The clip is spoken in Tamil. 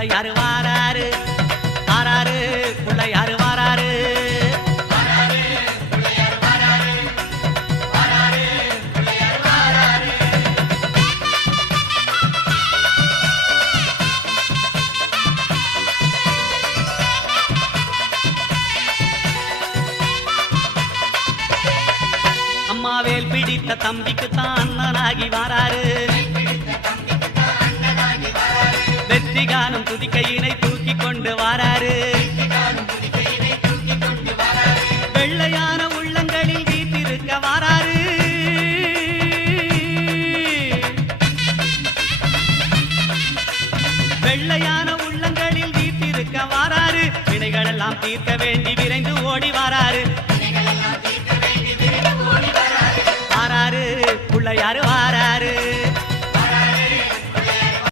பிள்ளையாரு வாராரு வாராரு பிள்ளையாரு வாராரு அம்மாவேல் பிடித்த தம்பிக்கு தான் அண்ணனாகி வாராரு வெற்றி காணும் துதிக்கையினை தூக்கி கொண்டு வாராரு வெள்ளையான உள்ளங்களில் வீட்டிருக்க வாராரு வெள்ளையான உள்ளங்களில் வீட்டிருக்க வாராரு வினைகளெல்லாம் தீர்க்க வேண்டி விரைந்து ஓடி வாராரு